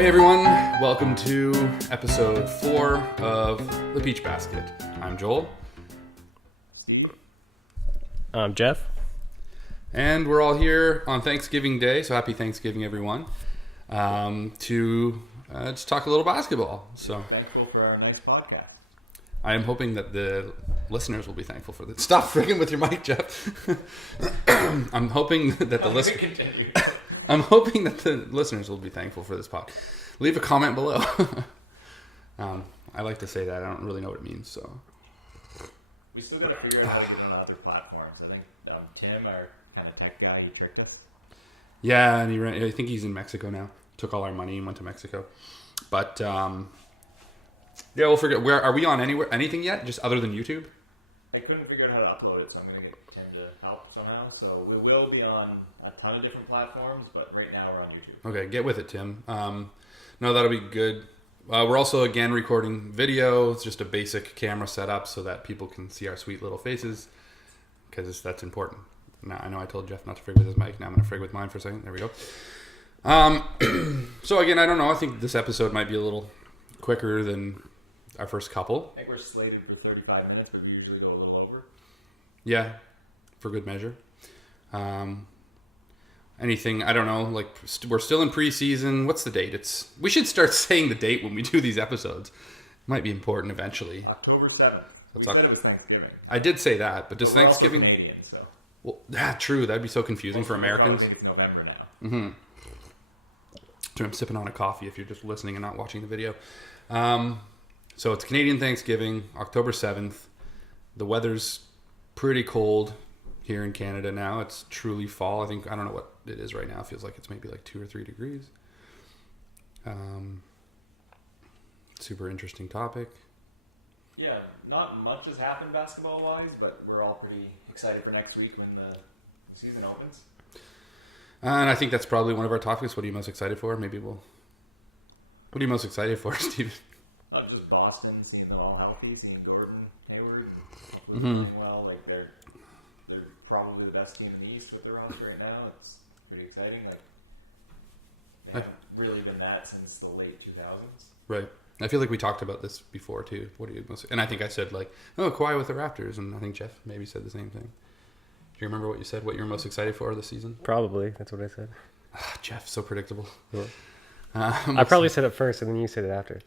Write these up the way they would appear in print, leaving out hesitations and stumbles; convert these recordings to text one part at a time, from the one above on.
Hey everyone, welcome to episode 4 of The Peach Basket. I'm Joel. I'm Jeff. And we're all here on Thanksgiving Day, so happy Thanksgiving everyone, to just talk a little basketball. So thankful for our nice podcast. I am hoping that the listeners will be thankful for this. Stop freaking with your mic, Jeff. I'm hoping that I'm hoping that the listeners will be thankful for this pod. Leave a comment below. I like to say that. I don't really know what it means, so. We still got to figure out how to get on other platforms. I think Tim, our kind of tech guy, he tricked us. Yeah, and I think he's in Mexico now. Took all our money and went to Mexico. But, yeah, we'll forget. Where are we on anything yet? Just other than YouTube? I couldn't figure out how to upload it, so I'm going to get Tim to help somehow. So we will be on a ton of different platforms, but right now we're on YouTube. Okay, get with it, Tim. No, that'll be good. We're also, again, recording video. It's just a basic camera setup so that people can see our sweet little faces, because that's important. Now, I know I told Jeff not to frig with his mic. Now I'm going to frig with mine for a second. There we go. So, again, I don't know. I think this episode might be a little quicker than our first couple. I think we're slated for 35 minutes, but we usually go a little over. Yeah, for good measure. Anything, I don't know, like, we're still in preseason. What's the date? We should start saying the date when we do these episodes. Might be important eventually. October 7th. We said it was Thanksgiving. I did say that, but does Thanksgiving... We're also Canadian, so. Well, yeah, true. That'd be so confusing for Americans. I think it's November now. So I'm sipping on a coffee if you're just listening and not watching the video. So it's Canadian Thanksgiving, October 7th. The weather's pretty cold here in Canada now. It's truly fall. I don't know what it is right now. It feels like it's maybe like 2 or 3 degrees. Super interesting topic. Yeah, not much has happened basketball-wise, but we're all pretty excited for next week when the season opens. And I think that's probably one of our topics. What are you most excited for? What are you most excited for, Steven? Not just Boston, seeing them all healthy, seeing Gordon, Hayward, playing well. Like they're probably the best team in the East with their roster right now. It's pretty exciting. Like they haven't really been that since the late 2000s. Right. I feel like we talked about this before too. What are you most? And I think I said like, oh, Kawhi with the Raptors, and I think Jeff maybe said the same thing. Do you remember what you said? What you're most excited for this season? Probably. That's what I said. Jeff, so predictable. Yeah. I probably said it first, and then you said it after.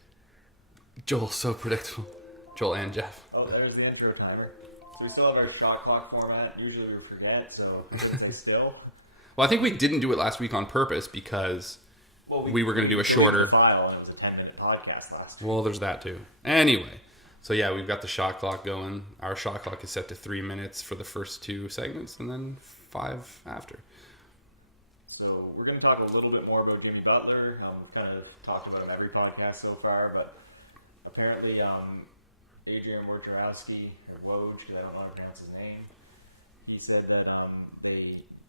Joel, so predictable. Joel and Jeff. Oh, there's the intro timer. So we still have our shot clock format. Usually we forget, so it's like still. Well, I think we didn't do it last week on purpose because we were going to do a shorter file, and it was a 10-minute podcast last week. Well, there's that too. Anyway, so yeah, we've got the shot clock going. Our shot clock is set to 3 minutes for the first 2 segments, and then 5 after. So we're going to talk a little bit more about Jimmy Butler. We've kind of talked about him every podcast so far, but apparently Adrian Wojnarowski, or Woj, because I don't know how to pronounce his name, he said that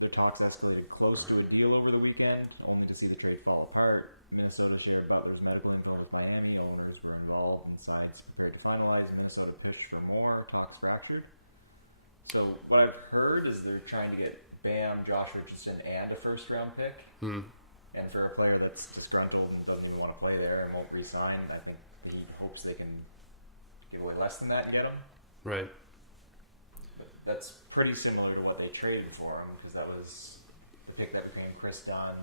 the talks escalated close to a deal over the weekend, only to see the trade fall apart. Minnesota shared Butler's medical info with Miami. Owners were involved and sides prepared to finalize. Minnesota pushed for more. Talks fractured. So what I've heard is they're trying to get Bam, Josh Richardson, and a first-round pick. And for a player that's disgruntled and doesn't even want to play there and won't re-sign, I think he hopes they can give away less than that and get him. Right. But that's pretty similar to what they traded for him, because that was the pick that became Chris Dunn,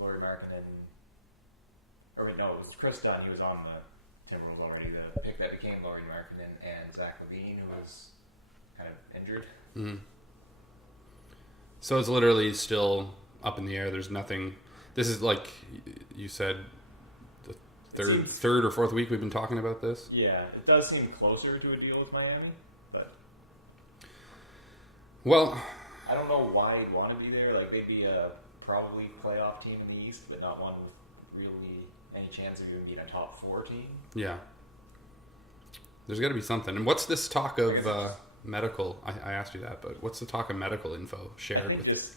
Lauri Markkanen. Or wait, no, it was Chris Dunn. He was on the Timberwolves already. The pick that became Lauri Markkanen and Zach LaVine, who was kind of injured. So it's literally still up in the air. There's nothing. This is like you said, the third or fourth week we've been talking about this. Yeah, it does seem closer to a deal with Miami, but well, I don't know why he'd want to be there. Like they'd be a probably playoff team in the East, but not one with really any chance of even being a top 4 team. Yeah. There's got to be something. And what's this talk of medical? I asked you that, but what's the talk of medical info shared with just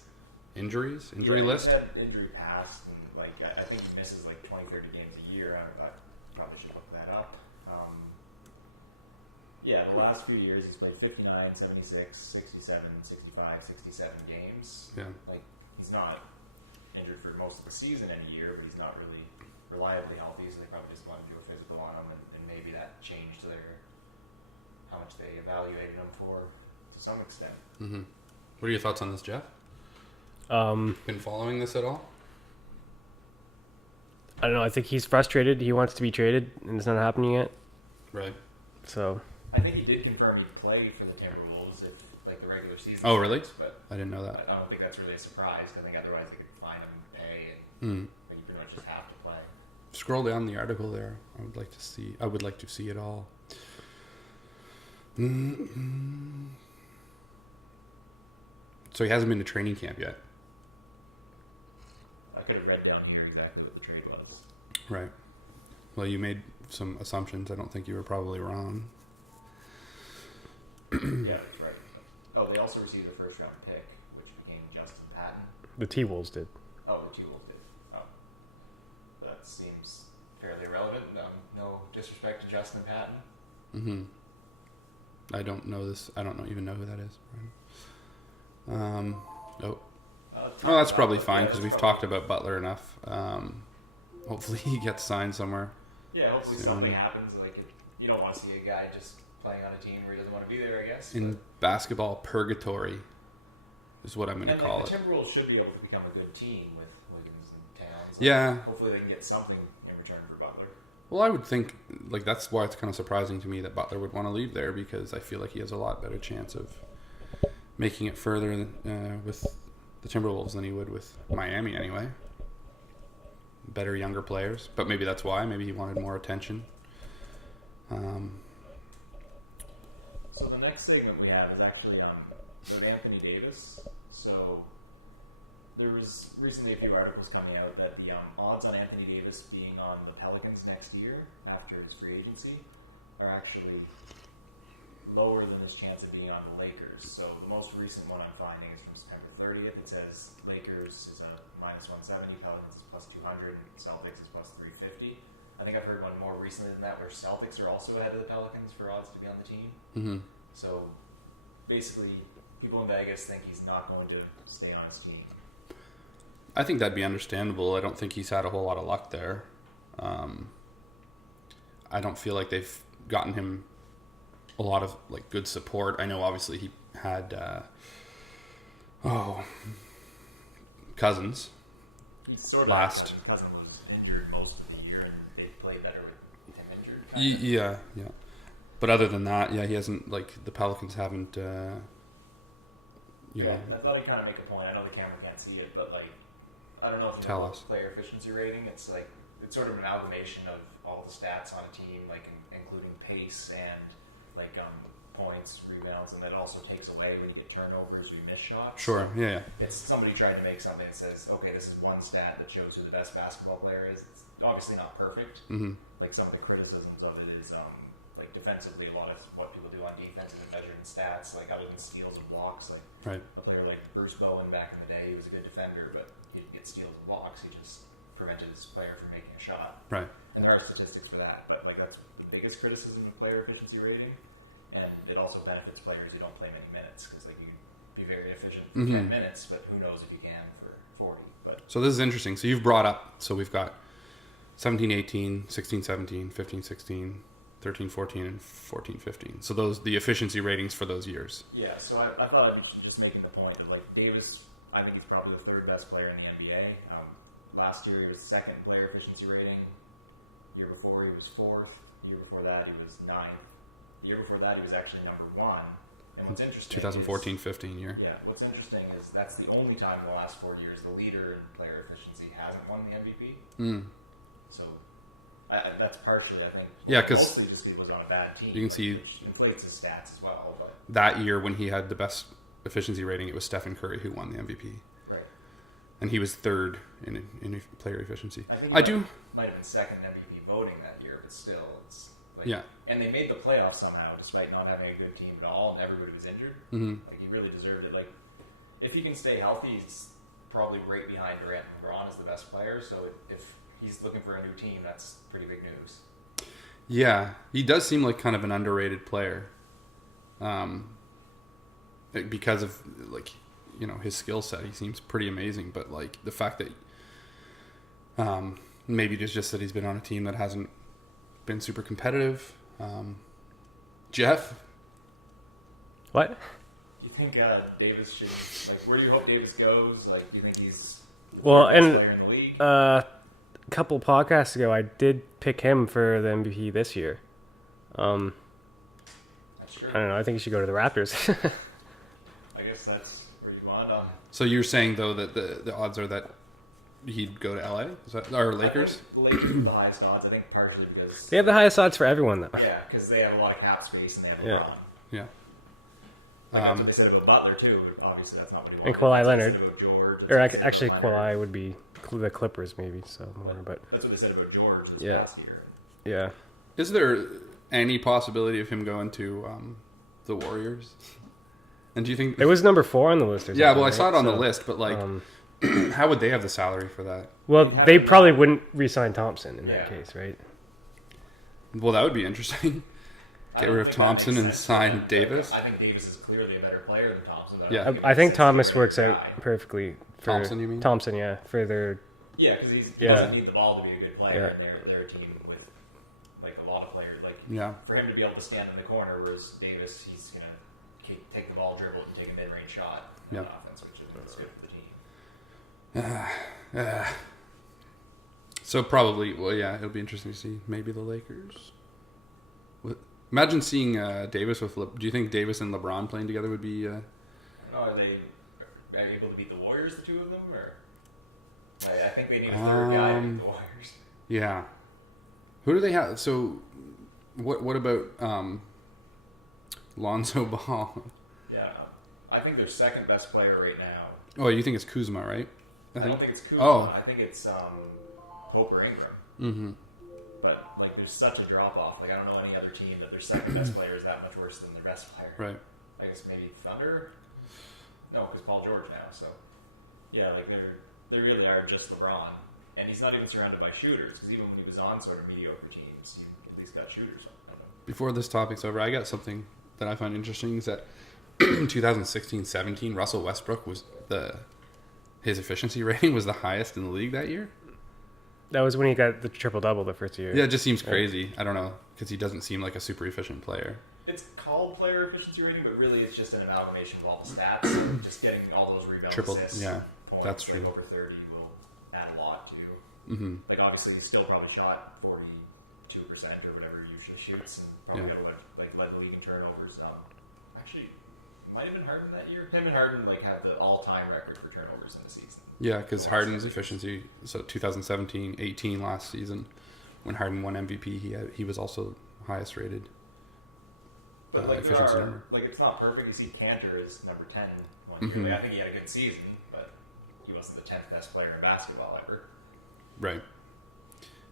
injuries? Injury list? He had injury past, and like I think he misses like 20, 30 games a year. I probably should look that up. Yeah, the last few years he's played 59, 76, 67, 65, 67 games. Yeah. Like he's not injured for most of the season any year, but he's not really reliably healthy, so they probably just want to do a physical on him, and maybe that changed how much they evaluated him for to some extent. Mm-hmm. What are your thoughts on this, Jeff? Been following this at all? I don't know. I think he's frustrated. He wants to be traded, and it's not happening yet. Right. So I think he did confirm he'd play for the Timberwolves if like the regular season. Oh, really? starts, but I didn't know that. I don't think that's really a surprise. I think otherwise they could fine him and pay, and like, you pretty much just have to play. Scroll down the article there. I would like to see it all. Mm-hmm. So he hasn't been to training camp yet. I could have read down here exactly what the trade was. Right. Well, you made some assumptions. I don't think you were probably wrong. Yeah, that's right. Oh, they also received their first round pick, which became Justin Patton. the T-Wolves did. Oh, the T-Wolves did. Oh. That seems fairly irrelevant. No disrespect to Justin Patton. Mm-hmm. I don't know this. I don't even know who that is. Well, that's probably fine because we've talked about Butler enough. Hopefully he gets signed somewhere. Yeah, hopefully soon. something happens. Like you don't want to see a guy just playing on a team where he doesn't want to be there, I guess. In basketball purgatory is what I'm going to call it. The Timberwolves should be able to become a good team with Wiggins and Towns. Yeah. Hopefully they can get something in return for Butler. Well, I would think that's why it's kind of surprising to me that Butler would want to leave there, because I feel like he has a lot better chance of making it further with the Timberwolves than he would with Miami anyway. Better younger players, but maybe that's why. Maybe he wanted more attention. So the next segment we have is actually with Anthony Davis. So there was recently a few articles coming out that the odds on Anthony Davis being on the Pelicans next year after his free agency are actually lower than his chance of being on the Lakers. So the most recent one I'm finding is from September 30th. It says Lakers is a -170, Pelicans is +200, and Celtics is +350. I think I've heard one more recently than that where Celtics are also ahead of the Pelicans for odds to be on the team. Mm-hmm. So basically, people in Vegas think he's not going to stay on his team. I think that'd be understandable. I don't think he's had a whole lot of luck there. I don't feel like they've gotten him a lot of good support. I know obviously he had Cousins. He's sort of last. Cousin was injured most of the year, and they played better with him injured. Yeah. But other than that, yeah, he hasn't. The Pelicans haven't. Yeah, I thought I'd kind of make a point. I know the camera can't see it, but I don't know if you Tell know us. player efficiency rating. It's it's sort of an amalgamation of all the stats on a team, including pace and points, rebounds, and that also takes away when you get turnovers or you miss shots. Sure. Yeah. It's somebody tried to make something that says, okay, this is one stat that shows who the best basketball player is. It's obviously not perfect. Mm-hmm. Some of the criticisms of it is defensively, a lot of what people do on defense isn't measured in stats, other than steals and blocks. Right. A player like Bruce Bowen back in the day, he was a good defender, but he didn't get steals and blocks. He just prevented his player from making a shot. Right. And there are statistics for that, but that's the biggest criticism of player efficiency rating. And it also benefits players who don't play many minutes, because you can be very efficient for 10 minutes, but who knows if you can for 40. But So this is interesting. So you've brought up, we've got 17-18, 16-17, 15-16, 13-14, and 14-15. So the efficiency ratings for those years. yeah, so I thought I was just making the point that Davis, I think he's probably the third best player in the NBA. Last year he was second player efficiency rating. The year before he was fourth. The year before that he was ninth. The year before that he was actually number one. And what's interesting 2014-15 year. Yeah, what's interesting is that's the only time in the last 4 years the leader in player efficiency hasn't won the MVP. So that's partially, I think, mostly just because he was on a bad team. You can see which inflates his stats as well. But that year when he had the best efficiency rating, it was Stephen Curry who won the MVP. right. And he was third in player efficiency. I think might have been second in MVP voting that year, but still, it's yeah. And they made the playoffs somehow, despite not having a good team at all, and everybody was injured. Mm-hmm. He really deserved it. If he can stay healthy, he's probably right behind Durant and LeBron as the best player. So if he's looking for a new team, that's pretty big news. Yeah, he does seem like kind of an underrated player, because of his skill set. He seems pretty amazing, but the fact that Maybe it's just that he's been on a team that hasn't been super competitive. Jeff? What? Do you think Davis should, like, where do you hope Davis goes? Like, do you think he's Well, the best and player in the league? a couple podcasts ago, I did pick him for the MVP this year. That's true. I don't know. I think he should go to the Raptors. I guess that's where you want on. So you're saying, though, that the odds are that he'd go to LA? Is that, or Lakers? I think Lakers are the highest odds. I think partially because They have the highest odds for everyone, though. yeah, because they have a lot of cap space and they have Yeah. LeBron. Yeah. Like, that's what they said about Butler too, but obviously that's not what he wanted. And Kawhi That's what they Leonard. said about George. That's Or what they said actually, about Leonard. Kawhi would be the Clippers, maybe. So, whatever, but That's what they said about George this Yeah. past year. yeah. Is there any possibility of him going to the Warriors? And do you think... It was number 4 on the list. Or Yeah, something, well, I saw it on the So, list, but, like, um, how would they have the salary for that? well, they probably wouldn't re-sign Thompson in that Yeah. case, right? Well, that would be interesting. I Get don't rid of think that Thompson makes and sense for sign them. Davis? I think Davis is clearly a better player than Thompson. But Yeah. it I makes think sense Thomas to get works rid of out the guy. perfectly. For Thompson, you mean? Thompson, yeah, for their Yeah, because he Yeah. doesn't need the ball to be a good player. Yeah. And they're a team with like a lot of players. Like Yeah. for him to be able to stand in the corner, whereas Davis, he's gonna take the ball, dribble, and take a mid-range shot in Yeah. the offense, which is good for the team. So probably, well, yeah, it'll be interesting to see. Maybe the Lakers. Imagine seeing Davis with... do you think Davis and LeBron playing together would be... Are they able to beat the Warriors, the two of them, or? I think they need a third guy to beat the Warriors. Yeah. Who do they have? So, what about Lonzo Ball? Yeah, I think their second best player right now. Oh, you think it's Kuzma, right? I don't think it's Kuzma. Oh. I think it's Pope or Ingram. Mm-hmm. But like, there's such a drop off. Like, I don't know any other team that their second best player is that much worse than their best player. Right. I guess maybe Thunder. No, because Paul George now. So yeah, like they really are just LeBron, and he's not even surrounded by shooters. Because even when he was on sort of mediocre teams, he at least got shooters on him. Before this topic's over, I got something that I find interesting. Is that 2016-17, Russell Westbrook was his efficiency rating was the highest in the league that year. that was when he got the triple-double the first year. Yeah, it just seems crazy. I don't know, because he doesn't seem like a super efficient player. It's called player efficiency rating, but really it's just an amalgamation of all the stats. So just getting all those rebounds, Triple- assists, yeah, points, that's true. Like over 30 will add a lot to. Mm-hmm. Like obviously, he still probably shot 42% or whatever he usually shoots, and probably Yeah. led the league in turnovers. Actually, might have been Harden that year. Him and Harden have the all-time record for turnovers in the season. Yeah, because Harden's efficiency, so 2017-18 last season, when Harden won MVP, he was also highest rated. But like, efficiency number. like it's not perfect. You see, Cantor is number 10 one Mhm. year. Like, I think he had a good season, but he wasn't the 10th best player in basketball ever. Right.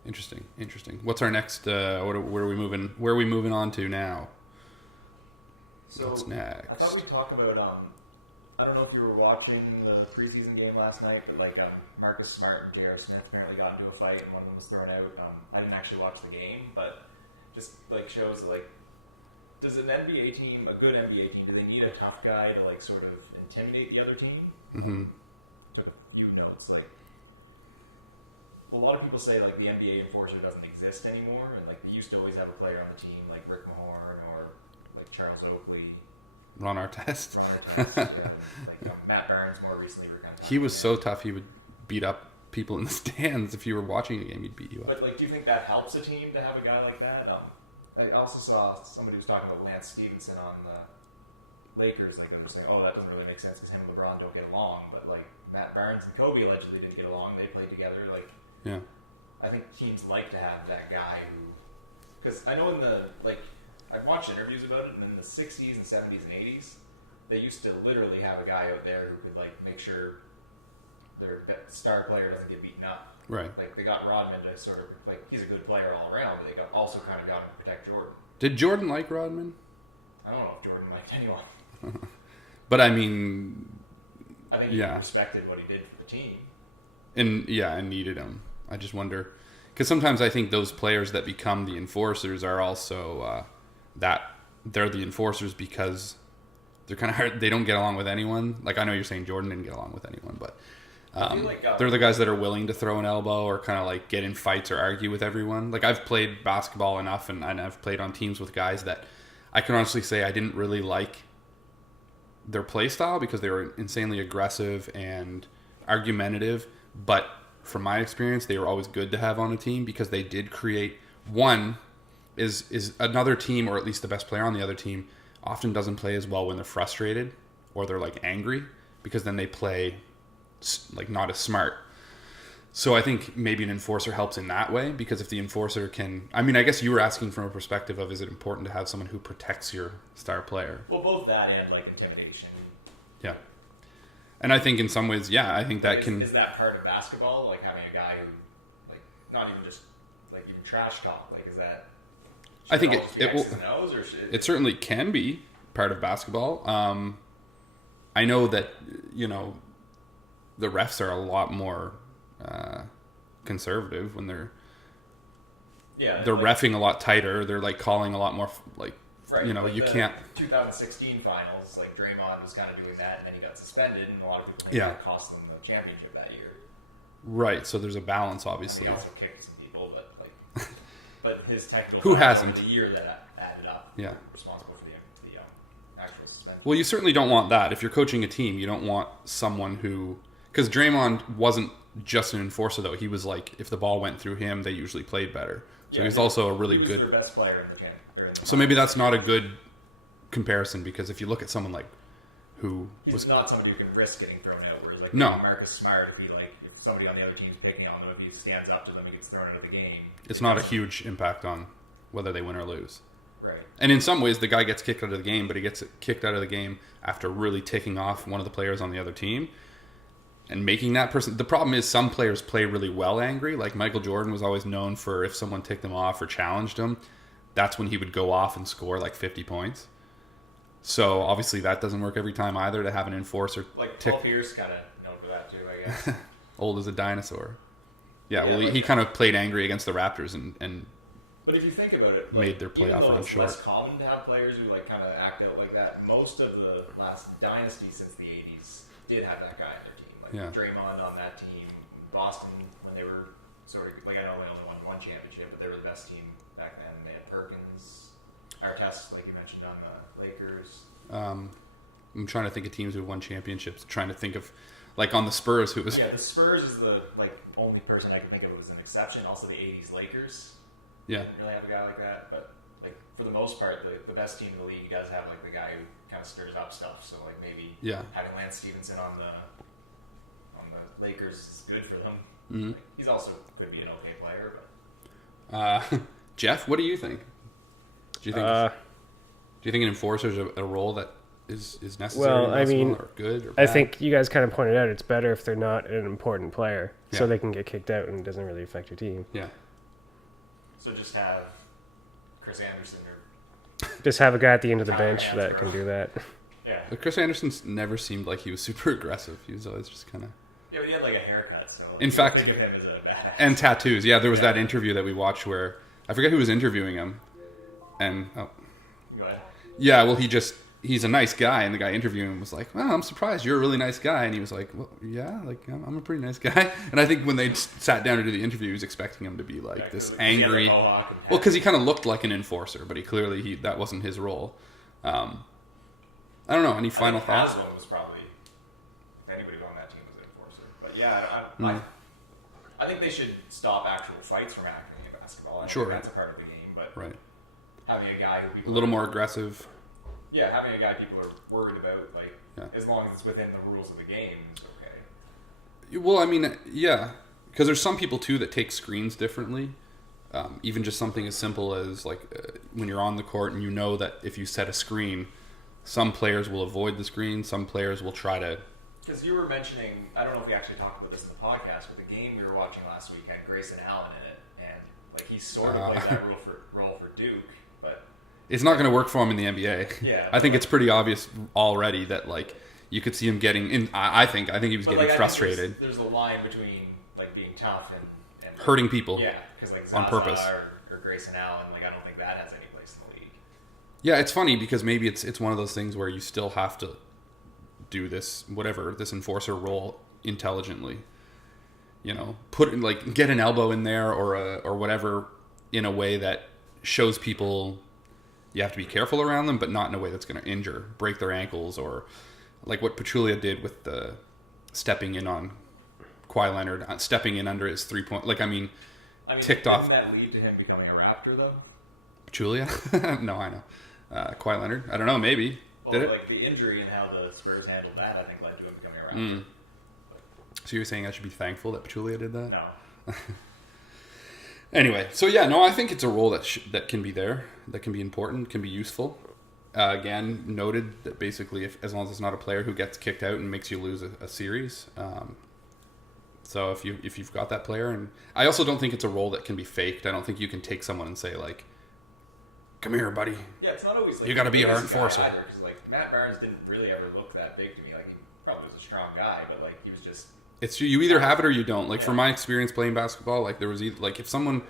Interesting. What's our next? Where are we moving? Where are we moving on to now? So What's next? I thought we'd talk about. I don't know if you were watching the preseason game last night, but like Marcus Smart and J.R. Smith apparently got into a fight, and one of them was thrown out. I didn't actually watch the game, but just like shows that, like, does an NBA team, a good NBA team, do they need a tough guy to like sort of intimidate the other team? Mm-hmm. Took a few notes. Like, a lot of people say like the NBA enforcer doesn't exist anymore, and like they used to always have a player on the team like Rick Mahorn or like Charles Oakley. Ron Artest. Like Matt Barnes more recently. He was so tough. He would beat up people in the stands. If you were watching a game, he'd beat you up. But like, do you think that helps a team to have a guy like that? I also saw somebody was talking about Lance Stevenson on the Lakers. Like, they were saying, "Oh, that doesn't really make sense because him and LeBron don't get along." But like Matt Barnes and Kobe allegedly did get along. They played together. Like, Yeah. I think teams like to have that guy who, because I know in the like. I've watched interviews about it, and in the 60s and 70s and 80s, they used to literally have a guy out there who could like make sure their star player doesn't get beaten up. Right. Like they got Rodman to sort of like he's a good player all around, but they also kind of got him to protect Jordan. Did Jordan like Rodman? I don't know if Jordan liked anyone. But I mean, I think he yeah. respected what he did for the team. and needed him. I just wonder, because sometimes I think those players that become the enforcers are also that they're the enforcers because they're kind of hard. They don't get along with anyone. Like, I know you're saying Jordan didn't get along with anyone, but I feel like, They're the guys that are willing to throw an elbow or kind of like get in fights or argue with everyone. Like I've played basketball enough, and I've played on teams with guys that I can honestly say I didn't really like their play style because they were insanely aggressive and argumentative. But from my experience, they were always good to have on a team because they did create one is another team, or at least the best player on the other team often doesn't play as well when they're frustrated or they're like angry, because then they play like not as smart. So I think maybe an enforcer helps in that way, because if the enforcer can, I mean, I guess you were asking from a perspective of, is it important to have someone who protects your star player? Well, both that and like intimidation. Yeah. And I think in some ways, yeah, I think that Is that part of basketball? Like having a guy who, like, not even just like even trash talk. Like, is that? I think it will. It certainly can be part of basketball. I know that, you know, the refs are a lot more conservative when they're like, reffing a lot tighter. They're like calling a lot more like, right, you know, like you can't. 2016 finals, like Draymond was kind of doing that, and then he got suspended, and a lot of people think that cost them the championship that year. Right. So there's a balance, obviously. And he also kicked some people, but like, but his technical Who fouls hasn't? over the year that added up. Yeah. Responsible for the actual suspension. Well, you certainly don't want that. If you're coaching a team, you don't want someone who, because Draymond wasn't just an enforcer though. He was like, if the ball went through him, they usually played better. So he's also a really he was good. Their best player in the game. So maybe that's not a good comparison, because if you look at someone like who he's not somebody who can risk getting thrown out. Whereas like No. Marcus Smart, if somebody on the other team's picking on them, if he stands up to them, he gets thrown out of the game. it's not a huge impact on whether they win or lose. Right. And in some ways, the guy gets kicked out of the game, but he gets kicked out of the game after really ticking off one of the players on the other team and making that person. The problem is some players play really well angry. Like Michael Jordan was always known for, if someone ticked him off or challenged him, that's when he would go off and score like 50 points. So obviously that doesn't work every time either, to have an enforcer Like tick. Paul Pierce kind of known for that too, I guess. Old as a dinosaur. Yeah, Yeah, well, like- he kind of played angry against the Raptors and But if you think about it, made their playoff even though run it's short. less common to have players who like kind of act out like that. Most of the last dynasty since the '80s did have that guy on their team, like Yeah. Draymond on that team. Boston, when they were sort of like, I know they only won one championship, but they were the best team back then. They had Perkins, Artest, like you mentioned, on the Lakers. I'm trying to think of teams who've won championships. Trying to think of, like on the Spurs, who was Yeah, the Spurs is the like only person I can think of who was an exception. Also, the '80s Lakers. yeah. Didn't really have a guy like that, but like for the most part, the best team in the league does have like the guy who kind of stirs up stuff. So like maybe having Lance Stevenson on the Lakers is good for them. Mm-hmm. Like, he's also could be an okay player, but Jeff, what do you think? Do you think an enforcer is a role that is necessary? Well, I mean, or good or I bad? think you guys kind of pointed out it's better if they're not an important player, so Yeah. they can get kicked out and it doesn't really affect your team. Yeah. so just have Chris Anderson or Just have a guy at the end of the Tyler bench that Hansbrough. can do that. yeah, But Chris Anderson's never seemed like he was super aggressive. He was always just kind of. yeah, but he had like a haircut, so In fact- think of him as a badass. And tattoos. Yeah, there was Yeah. that interview that we watched where I forget who was interviewing him, and Go ahead. yeah, well, he's a nice guy, and the guy interviewing him was like, "Well, I'm surprised you're a really nice guy," and he was like, "Well, yeah, like I'm a pretty nice guy." And I think when they sat down to do the interview, he was expecting him to be like this He had the angry. mohawk and Well, because he kind of looked like an enforcer, but that wasn't his role. I don't know. Any final thoughts? Haslam was probably, if anybody on that team was an enforcer. But yeah, I think they should stop actual fights from happening in basketball. I Sure. think that's a part of the game, but Right. having a guy who A people little are- more aggressive. Yeah, having a guy people are worried about, like Yeah. as long as it's within the rules of the game, is okay. Well, I mean, yeah, because there's some people too that take screens differently. Even just something as simple as like when you're on the court and you know that if you set a screen, some players will avoid the screen, some players will try to. Because you were mentioning, I don't know if we actually talked about this in the podcast, but the game we were watching last week had Grayson Allen in it, and like he sort of plays that role for Duke, but It's not going to work for him in the NBA. Yeah. I think it's pretty obvious already that like you could see him getting in. I think he was but, getting like, I think frustrated, there's a line between like being tough and hurting people. Yeah, because like on Zaza purpose. or Grayson Allen, like I don't think that has any place in the league. Yeah, it's funny because maybe it's one of those things where you still have to do this enforcer role intelligently. You know, get an elbow in there or whatever in a way that shows people you have to be careful around them, but not in a way that's going to break their ankles, or like what Pachulia did with the stepping in on Kawhi Leonard, stepping in under his 3-point. Like, I mean, ticked off. Didn't that lead to him becoming a Raptor, though? Pachulia? No, I know. Kawhi Leonard? I don't know, maybe. Well, Did it? Like, the injury and how the Spurs handled that, I think, led to him becoming a Raptor. So you're saying I should be thankful that Pachulia did that? No. Anyway, so yeah, no, I think it's a role that can be there, that can be important, can be useful. Again, noted that basically, as long as it's not a player who gets kicked out and makes you lose a series. So if you've got that player, and I also don't think it's a role that can be faked. I don't think you can take someone and say like, "Come here, buddy." Yeah, it's not always like you got to be our enforcer. Because like Matt Barnes didn't really ever look that big to me. Like he probably was a strong guy, but like he was just. It's you either have it or you don't. Like from my experience playing basketball, like there was either, like if someone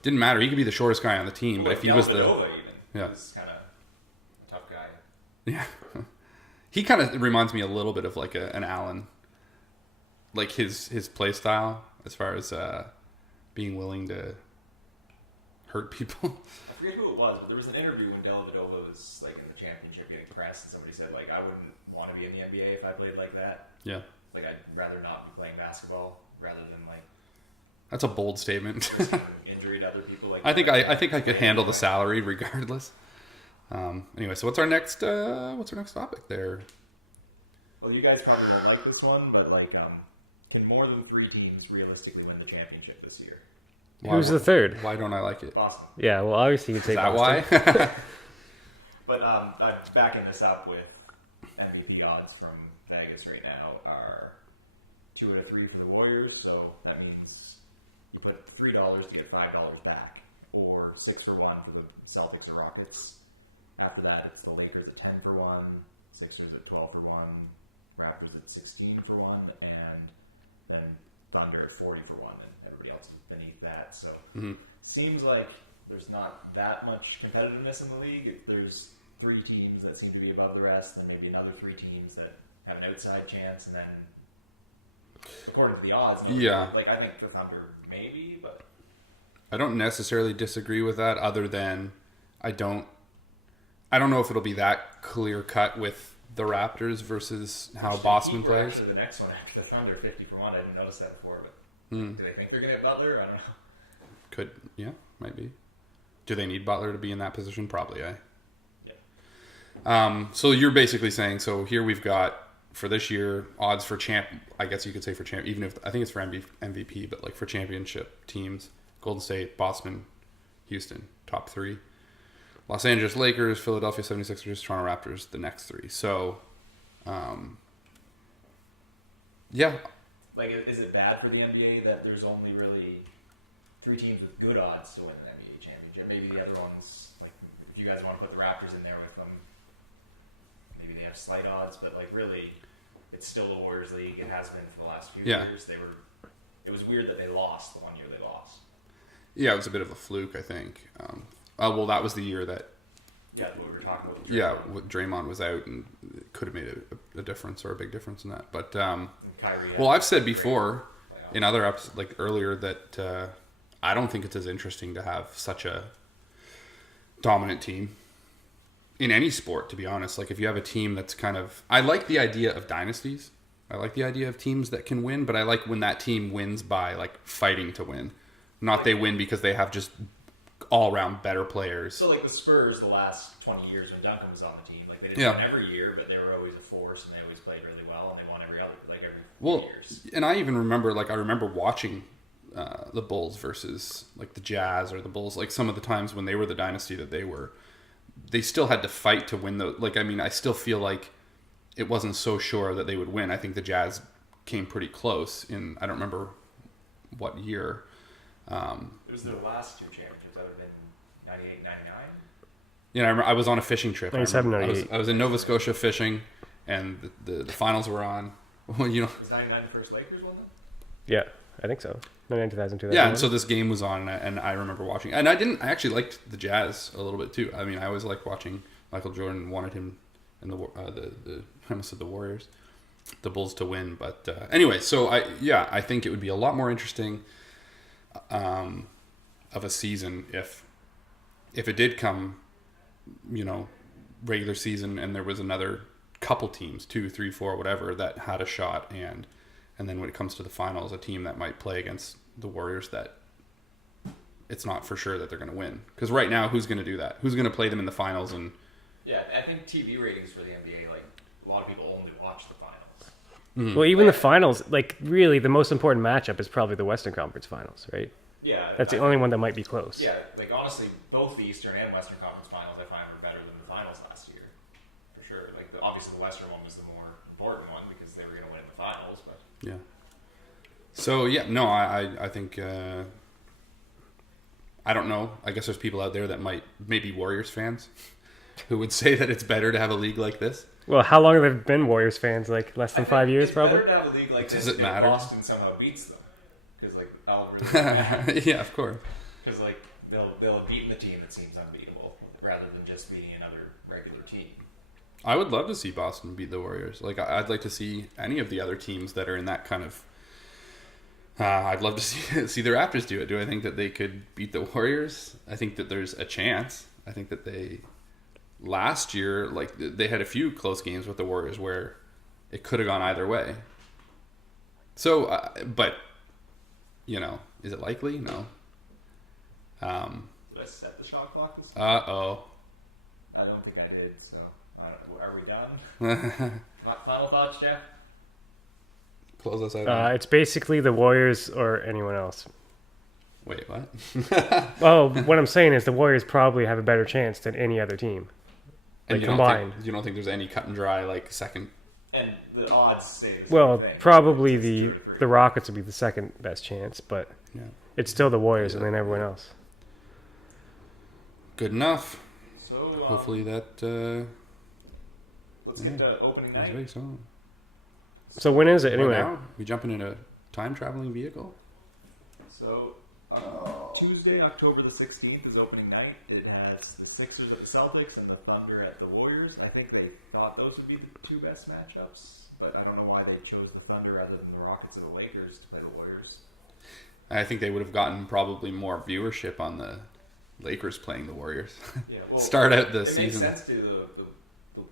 didn't matter, he could be the shortest guy on the team, but if he was the he was kind of a tough guy. Yeah, he kind of reminds me a little bit of like an Allen, like his play style as far as being willing to hurt people. I forget who it was, but there was an interview when Dellavedova was like in the championship getting pressed, and somebody said like I wouldn't want to be in the NBA if I played like that. Yeah. Like I'd rather not be playing basketball rather than like. That's a bold statement. Injury to other people. Like I think I could handle the salary regardless. Anyway, so what's our next topic there? Well, you guys probably won't like this one, but like, can more than 3 teams realistically win the championship this year? Who's the third? Why don't I like it? Boston. Yeah, well, obviously you take Is that Boston. why? But I'm backing this up with MVP odds from Vegas right now are 2 out of 3 for the Warriors, so that means you put $3 to get $5 back, or 6 for 1 for the Celtics or Rockets. After that, it's the Lakers at 10 for 1, Sixers at 12 for 1, Raptors at 16 for 1, and then Thunder at 40 for 1, and everybody else beneath that. So seems like there's not that much competitiveness in the league. There's 3 teams that seem to be above the rest, then maybe another 3 teams that have an outside chance, and then according to the odds, like I think the Thunder maybe, but I don't necessarily disagree with that, other than I don't know if it'll be that clear cut with the Raptors versus how Boston plays. Actually, the next one after the Thunder, 50 for 1. I didn't notice that before, but do they think they're going to get Butler? I don't know. Might be. Do they need Butler to be in that position? Probably, Yeah. So you're basically saying, so here we've got, for this year, odds for I guess you could say for champ, even if, I think it's for MVP, but like for championship teams, Golden State, Boston, Houston, top 3. Los Angeles Lakers, Philadelphia 76ers, Toronto Raptors, the next 3. So, yeah. Like, is it bad for the NBA that there's only really 3 teams with good odds to win the NBA championship? Maybe the other ones, like, if you guys want to put the Raptors in there with them, maybe they have slight odds, but, like, really, it's still a Warriors league. It has been for the last few years. It was weird that they lost the one year they lost. Yeah, it was a bit of a fluke, I think. Well, that was the year that... Yeah, what we were talking about. Draymond was out, and it could have made a difference, or a big difference in that. But, Kyrie well, I've said before, in other episodes, like earlier, that I don't think it's as interesting to have such a dominant team in any sport, to be honest. Like, if you have a team that's kind of... I like the idea of dynasties. I like the idea of teams that can win, but I like when that team wins by, like, fighting to win. Not they win because they have just all-around better players. So, like the Spurs, the last 20 years when Duncan was on the team, like they didn't win every year, but they were always a force, and they always played really well, and they won every years. And I even remember, watching the Bulls versus like the Jazz or the Bulls, like some of the times when they were the dynasty that they were, they still had to fight to win those. Like, I mean, I still feel like it wasn't so sure that they would win. I think the Jazz came pretty close in, I don't remember what year. It was their last 2 championships. That would have been 98, 99. Yeah, I was on a fishing trip. 97, 98. I was in Nova Scotia fishing, and the finals were on. Well, you know. Was 99 the first Lakers one? Yeah, I think so. 99, 2000, 2001. Yeah, and so this game was on, and I remember watching. And I actually liked the Jazz a little bit too. I mean, I always liked watching Michael Jordan. Wanted him in the I almost said the Warriors. the Bulls to win. But anyway, so I think it would be a lot more interesting of a season if it did come, regular season, and there was another couple teams, 2, 3, 4, whatever, that had a shot, and then when it comes to the finals, a team that might play against the Warriors that it's not for sure that they're going to win. Because right now, who's going to do that? Who's going to play them in the finals? And yeah, I think TV ratings for the NBA, like a lot of people only watch the finals. Mm-hmm. Well, even the finals, like really, the most important matchup is probably the Western Conference Finals, right? Yeah, That's the only one that might be close. Yeah, like honestly, both the Eastern and Western Conference Finals I find were better than the finals last year, for sure. Like obviously the Western one was the more important one because they were going to win the finals, but yeah. So yeah, no, I think I don't know. I guess there's people out there that maybe Warriors fans who would say that it's better to have a league like this. Well, how long have there been Warriors fans? Like less than 5 years, it's probably. Better to have a league like Does this it if matter? Boston somehow beats them because like algorithm. Yeah, of course. Because like they'll have beaten the team that seems unbeatable rather than just beating another regular team. I would love to see Boston beat the Warriors. Like I'd like to see any of the other teams that are in that kind of. I'd love to see the Raptors do it. Do I think that they could beat the Warriors? I think that there's a chance. I think that last year, like they had a few close games with the Warriors where it could have gone either way. So, but is it likely? No. Did I set the shot clock this time? Uh-oh. I don't think I did. So, are we done? Final thoughts, Jeff? Close us out. It's basically the Warriors or anyone else. Wait, what? Oh, what I'm saying is the Warriors probably have a better chance than any other team. And combined. You don't think there's any cut and dry like second? And the odds stay the same Well, thing. probably It's the 33. Rockets would be the second best chance, but Yeah. it's still the Warriors and then everyone else. Good enough. So, Hopefully that. let's get to opening That's night. very so. So when is it anyway? Right now, we jumping in a time traveling vehicle. So, Tuesday, October the 16th is opening night. It has the Sixers at the Celtics and the Thunder at the Warriors. I think they thought those would be the two best matchups, but I don't know why they chose the Thunder rather than the Rockets or the Lakers to play the Warriors. I think they would have gotten probably more viewership on the Lakers playing the Warriors. Yeah, well, Start out the it season. makes sense to the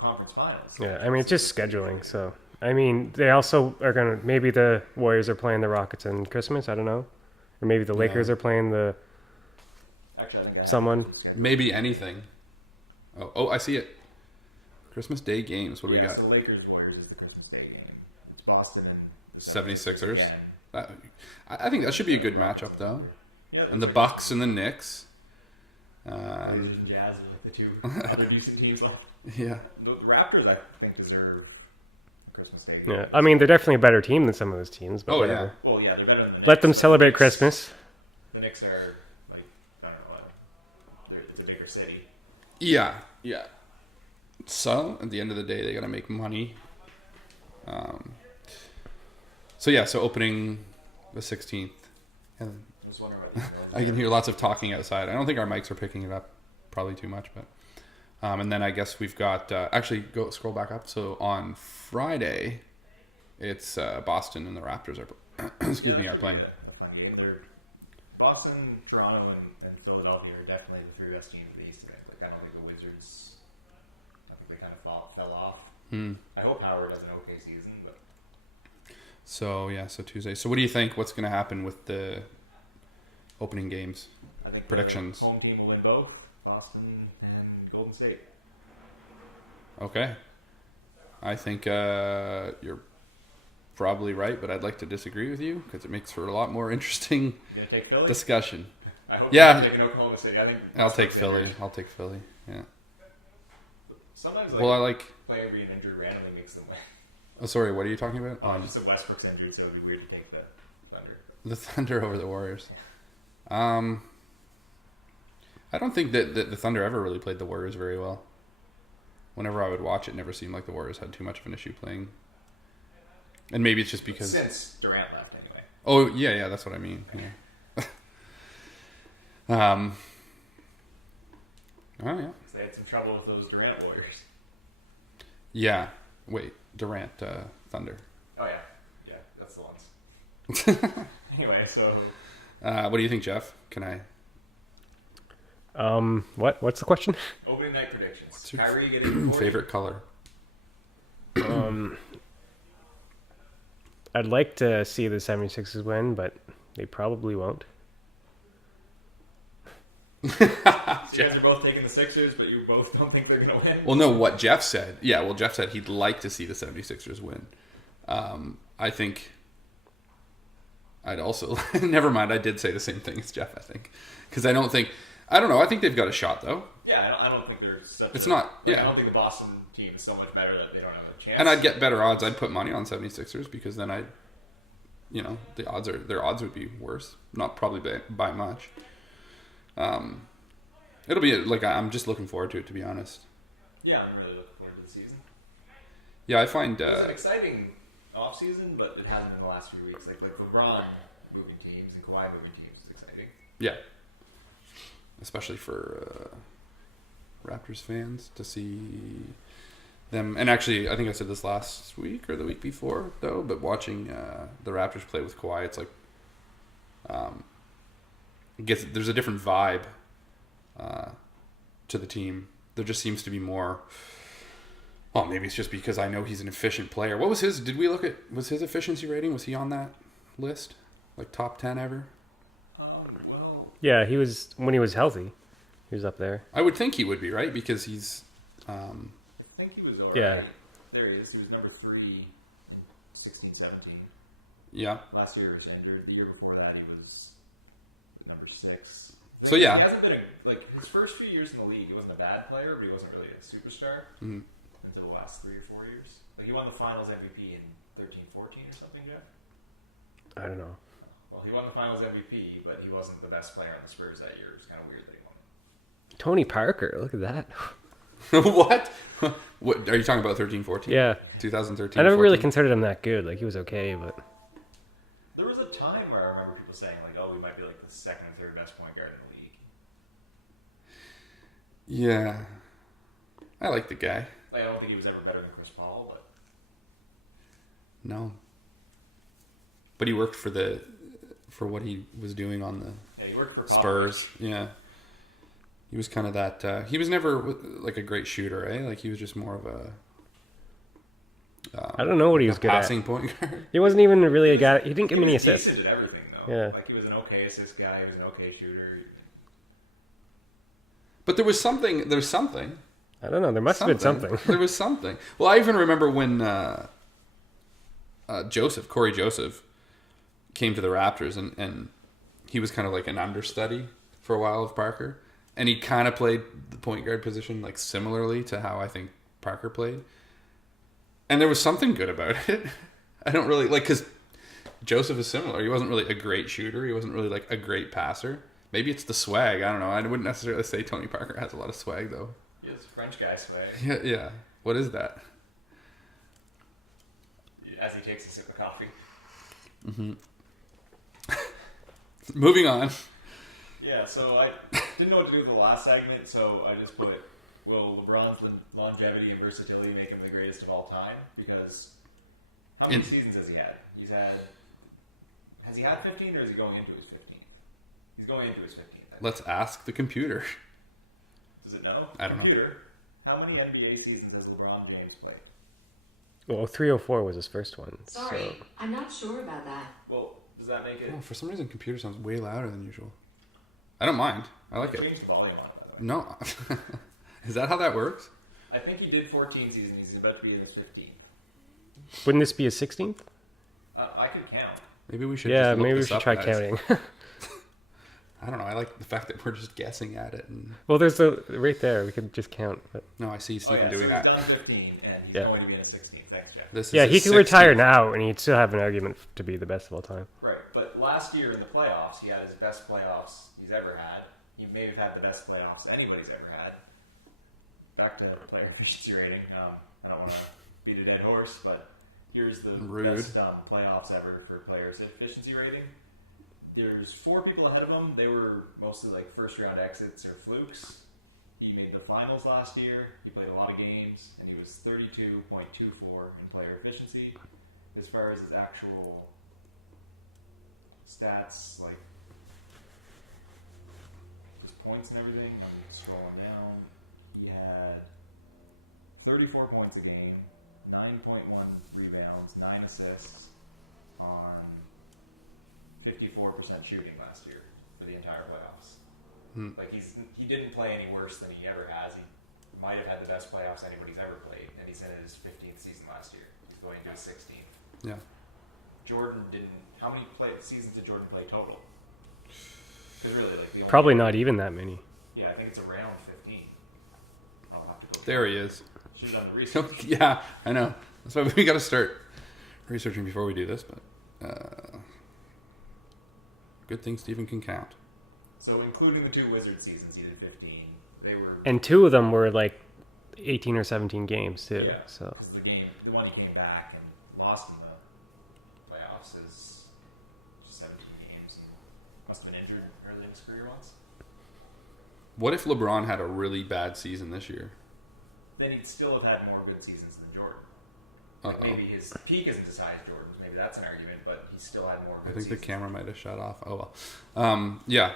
conference finals. Yeah, I mean it's just scheduling. So I mean they also are gonna maybe the Warriors are playing the Rockets on Christmas. I don't know, or maybe the Lakers are playing the Actually, I think someone. Maybe anything. Oh, I see it. Christmas Day games. What do we got? So Lakers Warriors is the Christmas Day game. It's Boston and the 76ers. Yeah. I think that should be a good matchup though. Yeah, And the Bucks and the Knicks. Blazers and Jazz and the two other decent teams left. Yeah. The Raptors, I think, deserve Christmas Day. Yeah, I mean they're definitely a better team than some of those teams. But Oh, whatever. Well, yeah, they're better than the Knicks. Let them celebrate The Knicks- Christmas. The Knicks are like I don't know. It's a bigger city. Yeah. So at the end of the day, they gotta make money. So opening the 16th. And I was wondering what I can hear lots of talking outside. I don't think our mics are picking it up, probably too much, but. And then I guess we've got actually go scroll back up. So on Friday, it's Boston and the Raptors are are playing. A fun game. They're Boston, Toronto, and Philadelphia are definitely the three best teams in the East. Like I don't think the Wizards. I think they kind of fell off. I hope Howard has an okay season, but So Tuesday. So what do you think? What's going to happen with the opening games? I think Predictions. the home team will win both Boston and Golden State. Okay. I think you're probably right, but I'd like to disagree with you because it makes for a lot more interesting You gonna take Philly? discussion. I hope Yeah. you're taking Oklahoma City. I think I'll take that's Philly. injured. I'll take Philly. Yeah. Sometimes Well, I like. playing being injured randomly makes them win. Oh, sorry. What are you talking about? Just that Westbrook's injured, so it'd be weird to take the Thunder. The Thunder over the Warriors. I don't think that the Thunder ever really played the Warriors very well. Whenever I would watch it, never seemed like the Warriors had too much of an issue playing. And maybe it's just because. Since Durant left, anyway. Oh yeah, that's what I mean. Yeah. Oh yeah. 'Cause they had some trouble with those Durant Warriors. Yeah. Wait, Durant. Thunder. Oh yeah, that's the ones. Anyway, so What do you think, Jeff? Can I? What's the question? opening night predictions. What's your Kyrie getting 40. Favorite color? I'd like to see the 76ers win, but they probably won't. So you guys are both taking the Sixers, but you both don't think they're going to win? Well, no, what Jeff said. Yeah, well, Jeff said he'd like to see the 76ers win. I think I'd also... Never mind, I did say the same thing as Jeff, I think. Because I don't know, I think they've got a shot, though. Yeah, I don't think they're such It's a, not, like, yeah. I don't think the Boston team is so much better that they don't have a chance. And I'd get better odds. I'd put money on 76ers because then their odds would be worse. Not probably by much. It'll be I'm just looking forward to it, to be honest. Yeah, I'm really looking forward to the season. Yeah, I find It's an exciting off-season, but it hasn't been the last few weeks. Like LeBron moving teams and Kawhi moving teams is exciting. yeah, especially for Raptors fans to see them. And actually, I think I said this last week or the week before, though. But watching the Raptors play with Kawhi, it's like there's a different vibe to the team. There just seems to be more. Well, maybe it's just because I know he's an efficient player. What was his? Did we look at? Was his efficiency rating? Was he on that list? Like top 10 ever? Well, Yeah, he was when he was healthy. He was up there. I would think he would be, right? Because he's. I think he was alright. Yeah. There he is. He was number 3 in 16-17. Yeah. Last year he was injured. The year before that he was number 6. So, yeah. He hasn't been his first few years in the league. He wasn't a bad player, but he wasn't really a superstar until the last 3 or 4 years. Like he won the Finals MVP in 13-14 or something, Jeff. I don't know. Well, he won the Finals MVP, but he wasn't the best player on the Spurs that year. It was kind of weird that he won. Tony Parker, look at that. What? What are you talking about? 13-14? Yeah. 2013. I never really 14? considered him that good. Like he was okay, but There was a time where I remember people saying like, "Oh, we might be like the second or third best point guard in the league." Yeah. I like the guy. Like, I don't think he was ever better than Chris Paul, but No. But he worked for what he was doing on the yeah, he worked for Spurs. Yeah. He was kind of that. He was never like a great shooter, eh? Like he was just more of a. I don't know what he was a good passing at. point guard. He wasn't even really a guy. He didn't give He me any was assists. decent at everything, though. Yeah. Like he was an okay assist guy. He was an okay shooter. But there was something. There's something. I don't know. There must have been something. There was something. Well, I even remember when Corey Joseph, came to the Raptors, and he was kind of like an understudy for a while of Parker, and he kind of played the point guard position like similarly to how I think Parker played, and there was something good about it. I don't really like because Joseph is similar. He wasn't really a great shooter. He wasn't really like a great passer. Maybe it's the swag. I don't know. I wouldn't necessarily say Tony Parker has a lot of swag though. He has French guy swag. Yeah. What is that? As he takes a sip of coffee. Moving on. Yeah, so I didn't know what to do with the last segment, so I just put, will LeBron's longevity and versatility make him the greatest of all time? Because how many seasons has he had? Has he had 15 or is he going into his 15th? He's going into his 15th. Let's ask the computer. Does it know? I don't know. Computer, how many NBA seasons has LeBron James played? Well, 304 was his first one. Sorry, So. I'm not sure about that. Well, does that make it... Oh, for some reason, computer sounds way louder than usual. I don't mind. I like it. Change the volume on it, by the way. No. Is that how that works? I think he did 14 seasons. He's about to be in his 15th. Wouldn't this be his 16th? I could count. Maybe we should. Yeah, just look maybe we this should up, try guys. counting. I don't know. I like the fact that we're just guessing at it. And Well, there's the right there. We could just count. But no, I see Stephen so doing he's that. done 15, and he's Yeah. going to be in his 16th. Thanks, Jeff. This is yeah, he his could retire 16th. now, and he'd still have an argument to be the best of all time. Right, but last year in the playoffs, he had his best playoffs he's ever had. He may have had the best playoffs anybody's ever had. Back to player efficiency rating. I don't want to beat a dead horse, but here's the Rude. best playoffs ever for players' efficiency rating. There's 4 people ahead of him. They were mostly like first round exits or flukes. He made the finals last year. He played a lot of games, and he was 32.24 in player efficiency. As far as his actual stats, like his points and everything, I'm scrolling down. He had 34 points a game, 9.1 rebounds, 9 assists on 54% shooting last year for the entire playoffs. Like he didn't play any worse than he ever has. He might have had the best playoffs anybody's ever played, and he's in his 15th season last year. He's going into his 16th. Yeah. Jordan didn't. How many seasons did Jordan play total? Because really, like the only, Probably not even that many. Yeah, I think it's around 15. I'll have to go. There he is. Should have done the research. Yeah, I know. That's why we got to start researching before we do this. But good thing Stephen can count. So including the 2 Wizard seasons, he did 15. They were. And 2 of them were like 18 or 17 games too. Yeah, So because the one he came back and lost in the playoffs is just 17 games. And must have been injured early in his career once. What if LeBron had a really bad season this year? Then he'd still have had more good seasons than Jordan. Like maybe his peak isn't as high as Jordan's. Maybe that's an argument, but he still had more good I think seasons. the camera might have shut off. Oh well. Yeah.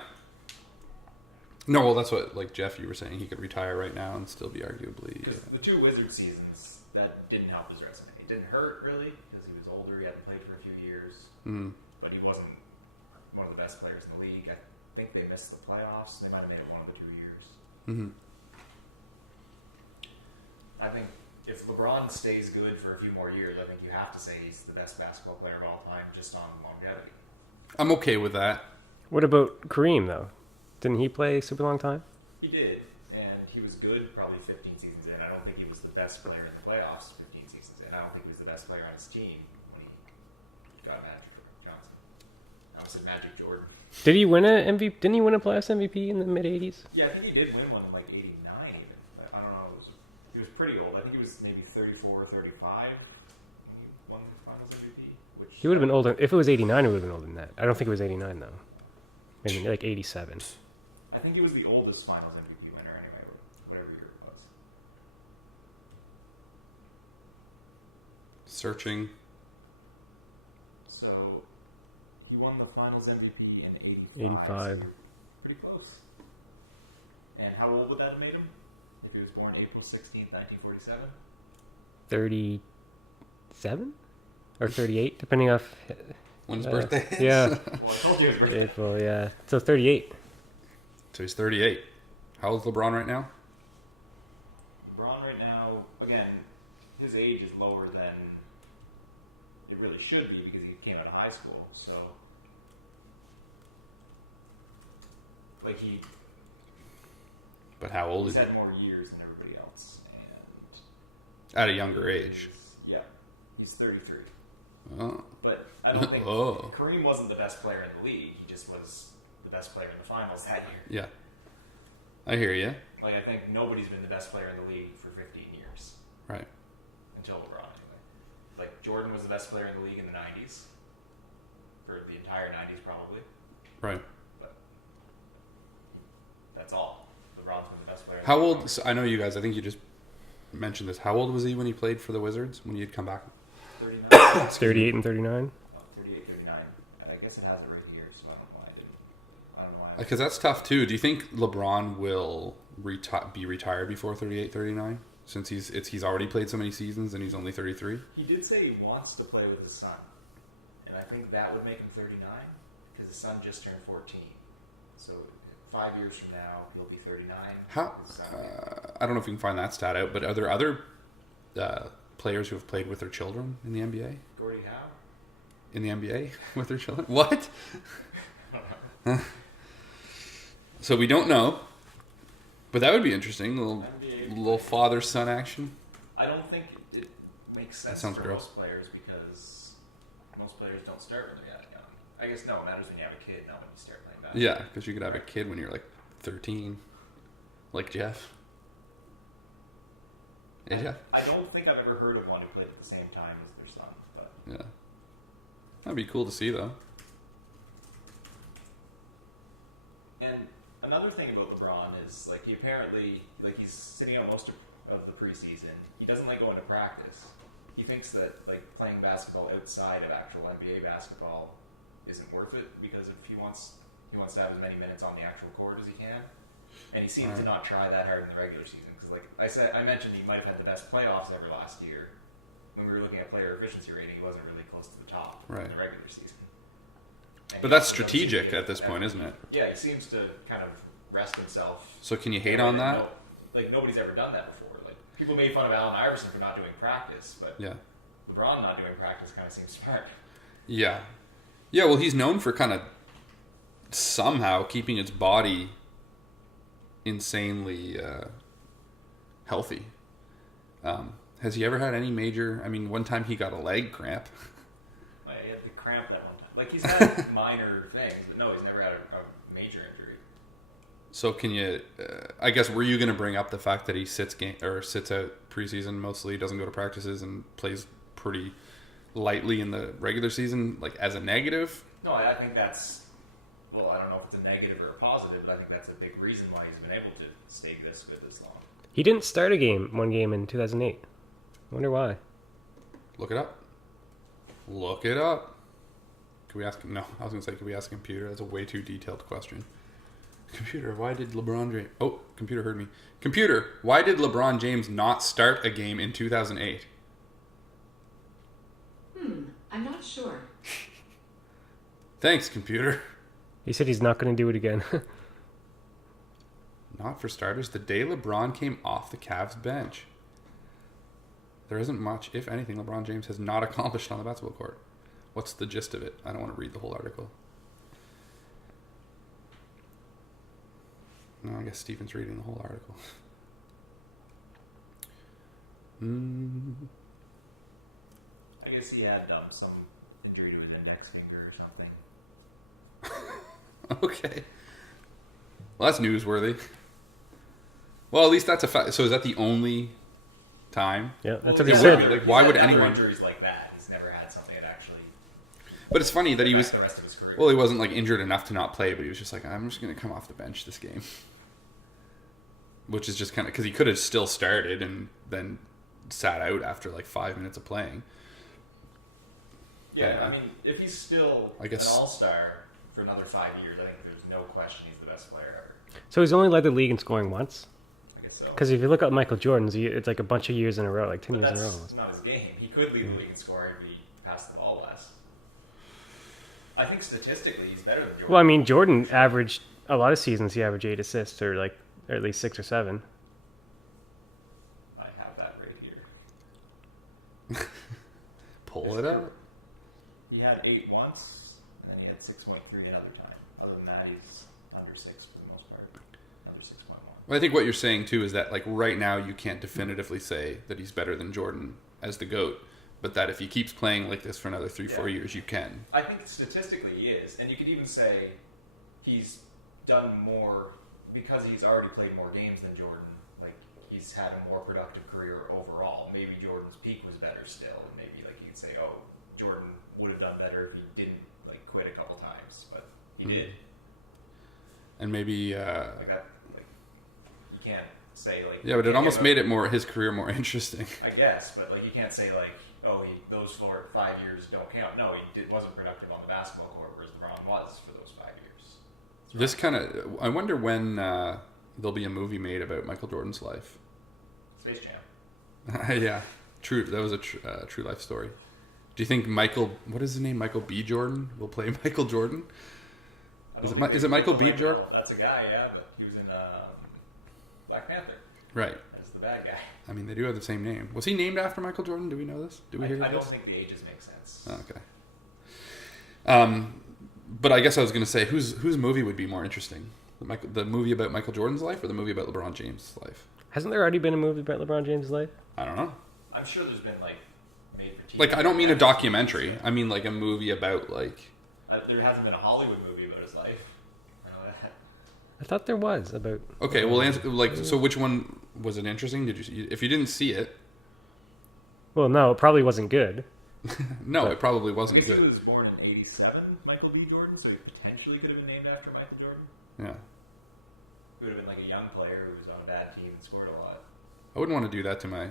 No, well, that's what, like Jeff, you were saying. He could retire right now and still be arguably. Because the 2 Wizard seasons, that didn't help his resume. It didn't hurt, really, because he was older. He hadn't played for a few years. But he wasn't one of the best players in the league. I think they missed the playoffs. They might have made it one of the 2 years. I think if LeBron stays good for a few more years, I think you have to say he's the best basketball player of all time just on longevity. I'm okay with that. what about Kareem though? Didn't he play a super long time? He did, and he was good probably 15 seasons in. I don't think he was the best player in the playoffs 15 seasons in. I don't think he was the best player on his team when he got Magic Johnson. I said Magic Jordan. Did he win a MVP? Didn't he win a playoffs MVP in the mid '80s? Yeah, I think he did win one in like 89 even. I don't know. He was pretty old. I think he was maybe 34 or 35 when he won the finals MVP. Which He would have been older. If it was '89, it would have been older than that. I don't think it was '89 though. Maybe like '87. I think he was the oldest finals MVP winner anyway, whatever year it was. Searching. So he won the finals MVP in 85. So pretty close. And how old would that have made him? If he was born April 16th, 1947? 37 or 38, depending off. When his birthday is. Yeah, Well, I told you his birthday. April. Yeah, so 38. So he's 38. How old's LeBron right now? LeBron right now, again, his age is lower than it really should be because he came out of high school. So, like But how old he's is he? had more years than everybody else, and At a younger age. he's 33. Oh. But I don't think Oh. Kareem wasn't the best player in the league. He just was the best player in the finals that year. Yeah. I hear you. Like, I think nobody's been the best player in the league for 15 years. Right. Until LeBron, anyway. Like, Jordan was the best player in the league in the 90s. For the entire 90s, probably. Right. But that's all. LeBron's been the best player. How old? So I know you guys. I think you just mentioned this. How old was he when he played for the Wizards? When he had come back? 39? 38 and 39. 38, 39. I guess it has it right here, so I don't know why I didn't. I don't know why. Because that's tough too. Do you think LeBron will be retired before 38, 39? Since he's already played so many seasons and he's only 33. He did say he wants to play with his son. And I think that would make him 39 because his son just turned 14. So 5 years from now, he'll be 39. How? His son- I don't know if you can find that stat out, but are there other players who have played with their children in the NBA? Gordie Howe? In the NBA with their children? What? So we don't know, but that would be interesting. Little father-son action. I don't think it makes sense sounds for gross. most players because most players don't start when they're that young. I guess no, it matters when you have a kid, not when you start playing basketball. Yeah, because you could have a kid when you're like 13, like Jeff. Hey, Jeff. I don't think I've ever heard of one who played at the same time as their son. But Yeah, that'd be cool to see though. and another thing about LeBron is is like he apparently like he's sitting out most of the preseason. He doesn't like going to practice. He thinks that like playing basketball outside of actual NBA basketball isn't worth it because if he wants to have as many minutes on the actual court as he can. And he seemed to not try that hard in the regular season because, like I mentioned, he might have had the best playoffs ever last year. When we were looking at player efficiency rating, he wasn't really close to the top in the regular season. And But that's strategic at this point, isn't it? Yeah, he seems to kind of rest himself. So can you hate on that? Like nobody's ever done that before. Like people made fun of Allen Iverson for not doing practice, but Yeah. LeBron not doing practice kind of seems smart. Yeah. Yeah, well, he's known for kind of somehow keeping his body insanely healthy. Has he ever had any major... I mean, one time he got a leg cramp. Like, he had the cramp that one time. Like, he's had minor things, but no, he's never had a major injury. So can you... I guess, were you going to bring up the fact that he sits out preseason mostly, doesn't go to practices, and plays pretty lightly in the regular season, like, as a negative? No, I think that's... Well, I don't know if it's a negative or a positive, but I think that's a big reason why he's been able to stay this good this long. He didn't start one game in 2008. I wonder why. Look it up. Look it up. Could we ask him? No, I was going to say, could we ask a computer? That's a way too detailed question. Computer, why did LeBron James... Oh, computer heard me. Computer, why did LeBron James not start a game in 2008? I'm not sure. Thanks, computer. He said he's not going to do it again. Not for starters, the day LeBron came off the Cavs bench. There isn't much, if anything, LeBron James has not accomplished on the basketball court. What's the gist of it? I don't want to read the whole article. No, I guess Stephen's reading the whole article. I guess he had some injury to his index finger or something. Okay. Well, that's newsworthy. Well, at least that's a fact. So is that the only time? Yeah, that's Well, what he yeah, said. Like, why would He's had anyone... injuries like that. He's never had something that actually But it's funny that he was... affects the rest of his career. Well, he wasn't like injured enough to not play, but he was just like, I'm just going to come off the bench this game. Which is just kind of... Because he could have still started and then sat out after like 5 minutes of playing. Yeah, I mean, if he's still I guess- an all-star for another 5 years, I think there's no question he's the best player ever. So he's only led the league in scoring once? I guess so. Because if you look at Michael Jordan's, it's like a bunch of years in a row, like 10 But years in a row. that's not his game. He could lead the league in scoring, but he passed the ball less. I think statistically, he's better than Jordan. Well, I mean, Jordan averaged, a lot of seasons he averaged 8 assists, or at least 6 or 7. I have that right here. Pull it out. He had 8 once, and then he had 6.3 another time. Other than that, he's under 6 for the most part. Under 6.1. Well, I think what you're saying too is that like right now you can't definitively say that he's better than Jordan as the GOAT, but that if he keeps playing like this for another 3-4 years, you can. I think statistically he is, and you could even say he's done more because he's already played more games than Jordan. Like he's had a more productive career overall. Maybe Jordan's peak was better still, and maybe like you could say, oh, Jordan would have done better if he didn't like quit a couple times, but he did. And maybe Like that, like you can't say like yeah, but it almost made his career more interesting. I guess, but like you can't say like, oh, those 4 or 5 years don't count. No, he wasn't productive on the basketball court, whereas LeBron was for those 5 years. This kind of, I wonder when there'll be a movie made about Michael Jordan's life. Space Jam. Yeah, true. That was a true life story. Do you think what is his name? Michael B. Jordan will play Michael Jordan? Is it Michael B. Jordan? That's a guy, yeah, but he was in Black Panther Right. as the bad guy. I mean, they do have the same name. Was he named after Michael Jordan? Do we know this? Do we hear I don't this? think the ages make sense. Oh, okay. But I guess I was going to say, whose movie would be more interesting? The movie about Michael Jordan's life or the movie about LeBron James' life? Hasn't there already been a movie about LeBron James' life? I don't know. I'm sure there's been like made for TV. Like, I don't mean a documentary. I mean like a movie about like... There hasn't been a Hollywood movie about his life. I know that. I thought there was about... Okay, well, answer, like, so which one was it interesting? Did you? If you didn't see it, Well, no, it probably wasn't good. no, it probably wasn't Basically, he good. was born in '87, Michael B. Jordan, so he potentially could have been named after Michael Jordan. Yeah. who would have been like a young player who was on a bad team and scored a lot. I wouldn't want to do that to my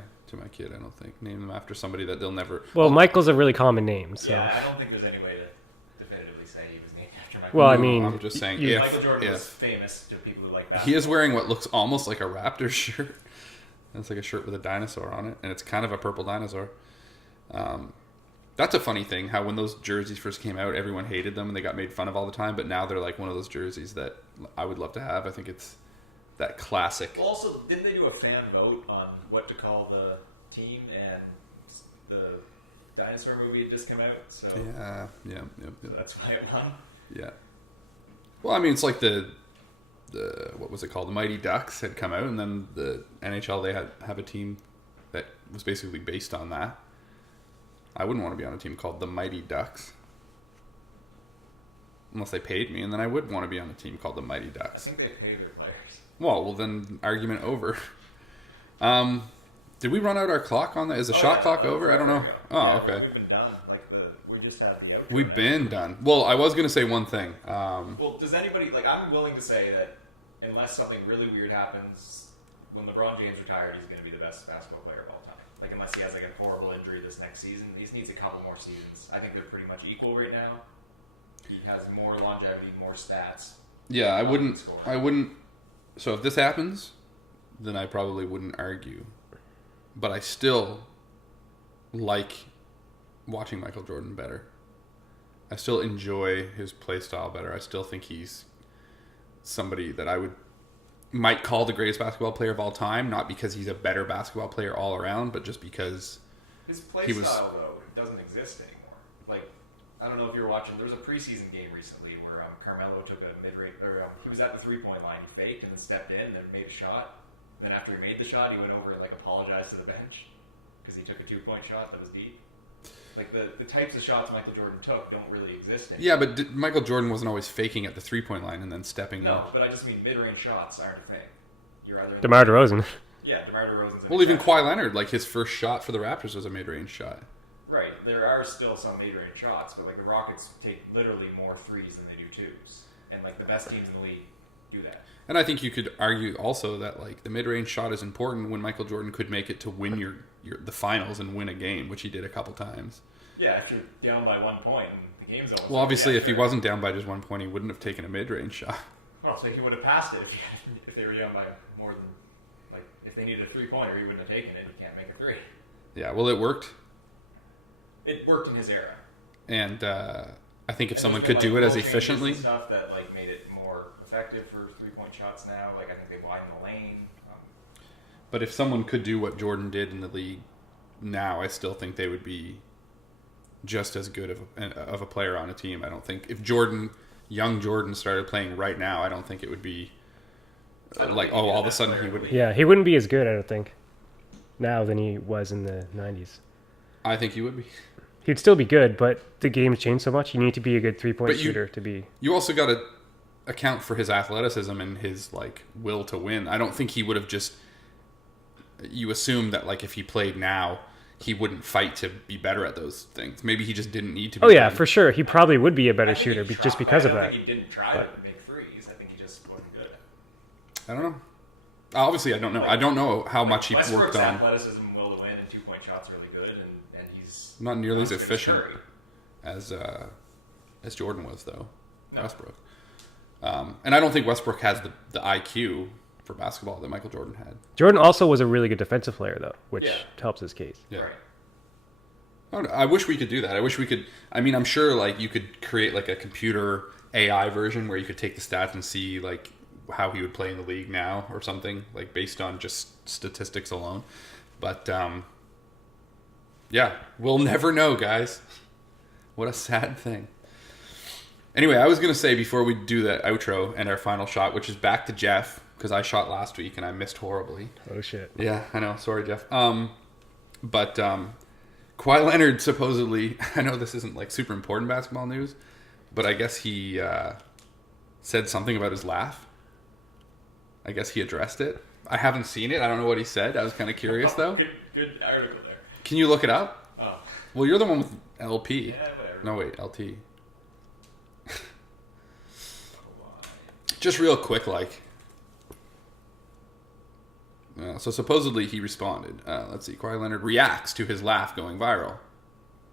kid. I don't think name them after somebody that they'll never. Well, Michael's a really common name, so. Yeah, I don't think there's any way to definitively say he was named after Michael. Well, I Jordan. mean, I'm just saying you- Michael Jordan if was famous to people who like that. he is wearing what looks almost like a Raptor shirt. It's like a shirt with a dinosaur on it, and it's kind of a purple dinosaur. That's a funny thing, how when those jerseys first came out, everyone hated them and they got made fun of all the time, but now they're like one of those jerseys that I would love to have. I think it's that classic. Well, also, didn't they do a fan vote on what to call the team, and the dinosaur movie had just come out, so, Yeah. so that's why it won. Yeah. Well, I mean, it's like the what was it called? The Mighty Ducks had come out, and then the NHL, they have a team that was basically based on that. I wouldn't want to be on a team called the Mighty Ducks. Unless they paid me, and then I would want to be on a team called the Mighty I Ducks. think they pay their players. Well, then argument over. Did we run out our clock on that? Is the shot yeah, clock that was over? I don't know. forever ago. Oh, Yeah, okay. We've been done. We just had the outro. We've now. been done. Well, I was going to say one thing. Well, does anybody I'm willing to say that unless something really weird happens, when LeBron James retired, he's going to be the best basketball player of all time. Like, unless he has like a horrible injury this next season, he just needs a couple more seasons. I think they're pretty much equal right now. He has more longevity, more stats. Yeah, I wouldn't. Score. So if this happens, then I probably wouldn't argue. But I still like watching Michael Jordan better. I still enjoy his play style better. I still think he's somebody that I might call the greatest basketball player of all time, not because he's a better basketball player all around, but just because His play he was- style, though, doesn't exist anymore. Like, I don't know if you were watching. There was a preseason game recently where Carmelo took a mid-range, or he was at the three-point line. He faked and then stepped in and then made a shot. Then after he made the shot, he went over and apologized to the bench because he took a 2-point shot that was deep. Like the types of shots Michael Jordan took don't really exist anymore. yeah. But Michael Jordan wasn't always faking at the 3-point line and then stepping No, up. but I just mean mid-range shots aren't a thing. You're either DeMar DeRozan. yeah, DeMar DeRozan's an Well, even exception. Kawhi Leonard, like his first shot for the Raptors was a mid-range shot. Right, there are still some mid-range shots, but the Rockets take literally more threes than they do twos, and the best teams in the league do that. And I think you could argue also that the mid-range shot is important when Michael Jordan could make it to win the finals and win a game, which he did a couple times. Yeah, if you're down by 1 point and the game's over. Well, obviously, if he wasn't down by just 1 point, he wouldn't have taken a mid-range shot. Oh, so he would have passed it if they were down by more than if they needed a 3-pointer, he wouldn't have taken it. He can't make a 3. Yeah, well, it worked, It worked in his era. and I think if And someone there's could been, do it as rule changes efficiently, and stuff that made it more effective for 3-point shots now. I think they widen the lane. but if someone could do what Jordan did in the league now, I still think they would be just as good of a player on a team. I don't think if young Jordan started playing right now, I don't think it would be I don't think he'd be all the of a best sudden player he in the would. league. Yeah, he wouldn't be as good, I don't think, now than he was in the 90s. I think he would be. He'd still be good, but the game's changed so much. You need to be a good three-point But you- shooter to be. You also got to account for his athleticism and his will to win. I don't think he would have just. You assume that if he played now, he wouldn't fight to be better at those things. Maybe he just didn't need to. Be Oh yeah, good. for sure. He probably would be a better I think shooter he just tried. because of I that. don't think he didn't try to make threes. I think he just wasn't good. I don't know. Obviously, I don't know. I don't know how much he Westbrook's worked on. athleticism, will to win, and 2-point shots really good, and he's Not nearly as not good efficient Curry. as Jordan was, though. No. Westbrook. And I don't think Westbrook has the IQ for basketball that Michael Jordan had. Jordan also was a really good defensive player, though, which Yeah. helps his case. Yeah. Right. I wish we could do that. I wish we could. I mean, I'm sure you could create a computer AI version where you could take the stats and see how he would play in the league now or something based on just statistics alone. But yeah, we'll never know, guys. What a sad thing. Anyway, I was gonna say before we do that outro and our final shot, which is back to Jeff because I shot last week and I missed horribly. Oh shit. Yeah, I know. Sorry, Jeff. But Kawhi Leonard supposedly, I know this isn't super important basketball news, but I guess he said something about his laugh. I guess he addressed it. I haven't seen it. I don't know what he said. I was kind of curious though. Good article there. Can you look it up? Oh. Well, you're the one with LP. Yeah, whatever. No, wait, LT. Just real quick, So supposedly he responded. Let's see. Kawhi Leonard reacts to his laugh going viral.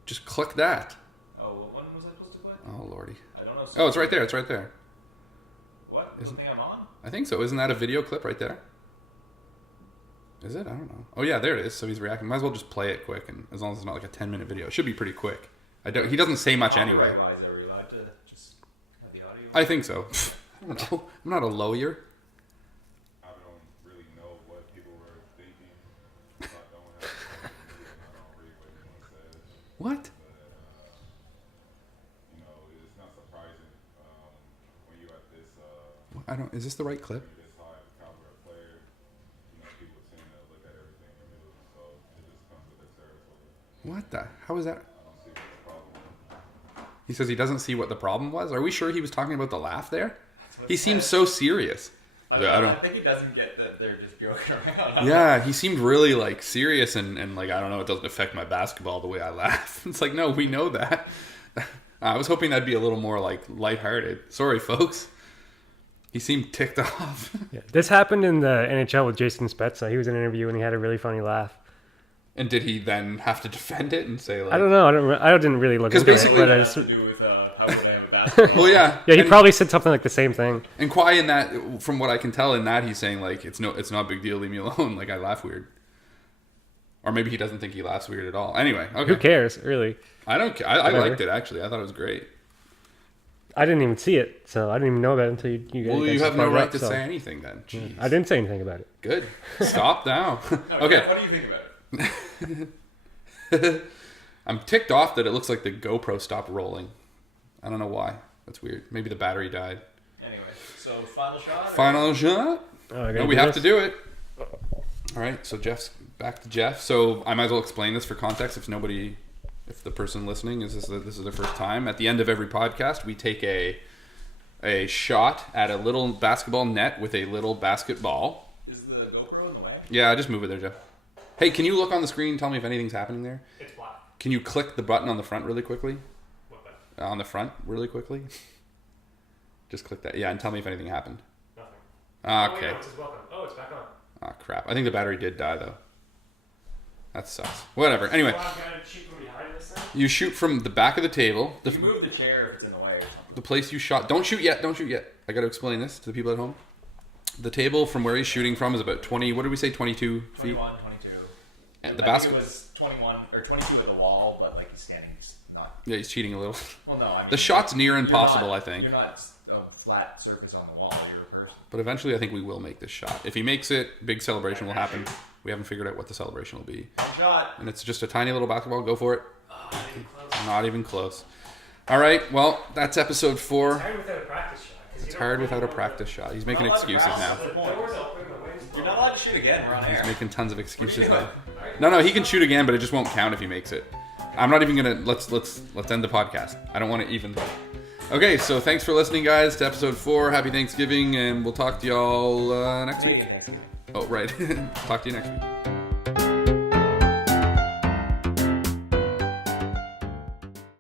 Just click that. Oh, when was I supposed to click? Oh, lordy. I don't know. Oh, it's right there. It's right there. What? Is the thing I'm on? I think so. Isn't that a video clip right there? Is it? I don't know. Oh, yeah, there it is. So he's reacting. Might as well just play it quick, and as long as it's not like a 10-minute video. It should be pretty quick. He doesn't say much anyway. Copyright-wise, are we allowed to just have the audio? I think so. I don't know. I'm not a lawyer. I don't really know what people were thinking. I don't have I don't read what anyone says. What? But, it's not surprising when you're at this I don't. Is this the right clip? this high caliber player. People tend to look at everything in the middle, so it just comes with the territory. What the? How is that? I don't see what the problem is. He says he doesn't see what the problem was. Are we sure he was talking about the laugh there? He seems so serious. I think he doesn't get that they're just joking around. Yeah, he seemed really like serious and like, I don't know, it doesn't affect my basketball the way I laugh. It's like, no, we know that. I was hoping that'd be a little more like lighthearted. Sorry, folks. He seemed ticked off. Yeah. This happened in the NHL with Jason Spezza. He was in an interview and he had a really funny laugh. And did he then have to defend it and say like... I don't know. I didn't really look 'Cause into basically it. But It I has just, to do with how would I have a basketball? Well, yeah. yeah, he And- probably said something like the same thing. And Kawhi in that, from what I can tell in that, he's saying like, it's not a big deal, leave me alone. Like, I laugh weird. Or maybe he doesn't think he laughs weird at all. Anyway, okay. Who cares, really? I don't care. I Whatever. liked it, actually. I thought it was great. I didn't even see it, so I didn't even know about it until you guys Well, you just have no brought it right up, to so- say anything then. Jeez. I didn't say anything about it. Good. Stop now. No, Okay. What do you think about it? I'm ticked off that it looks like the GoPro stopped rolling. I don't know why. That's weird. Maybe the battery died. Anyway, so final shot? or- Final shot. Oh, I No, gotta we do have this? to do it. All right. So back to Jeff. So I might as well explain this for context if the person listening this is their first time. At the end of every podcast, we take a shot at a little basketball net with a little basketball. Is the GoPro in the way? Yeah, just move it there, Jeff. Hey, can you look on the screen and tell me if anything's happening there? It's black. Can you click the button on the front really quickly? What button? On the front really quickly? Just click that. Yeah, and tell me if anything happened. Nothing. Okay. It's welcome. Oh, it's back on. Oh, crap. I think the battery did die, though. That sucks. Whatever. Anyway, you shoot from the back of the table. You move the chair if it's in the way or something. The place you shot. Don't shoot yet. Don't shoot yet. I got to explain this to the people at home. The table from where he's shooting from is about 20. What did we say? 22 feet. 21, 22. And the I think basket. it was 21 or 22 at the wall, but like he's standing, he's not. Yeah, he's cheating a little. Well, no, I mean The shot's near you're impossible, not- I think. You're not a flat surface on the wall. You're a person. But eventually, I think we will make this shot. If he makes it, big celebration will happen. We haven't figured out what the celebration will be. One shot. And it's just a tiny little basketball. Go for it. Not even close. All right. Well, that's episode 4. Hard without a practice shot. It's hard without a practice shot. He's making Not allowed to excuses practice, now. that's the point. You're not allowed to shoot again. We're on air. He's making tons of excuses doing? now. No, he can shoot again, but it just won't count if he makes it. I'm not even gonna. Let's end the podcast. I don't want to even. Okay, so thanks for listening, guys, to episode 4. Happy Thanksgiving, and we'll talk to y'all next week. Oh, right. Talk to you next week.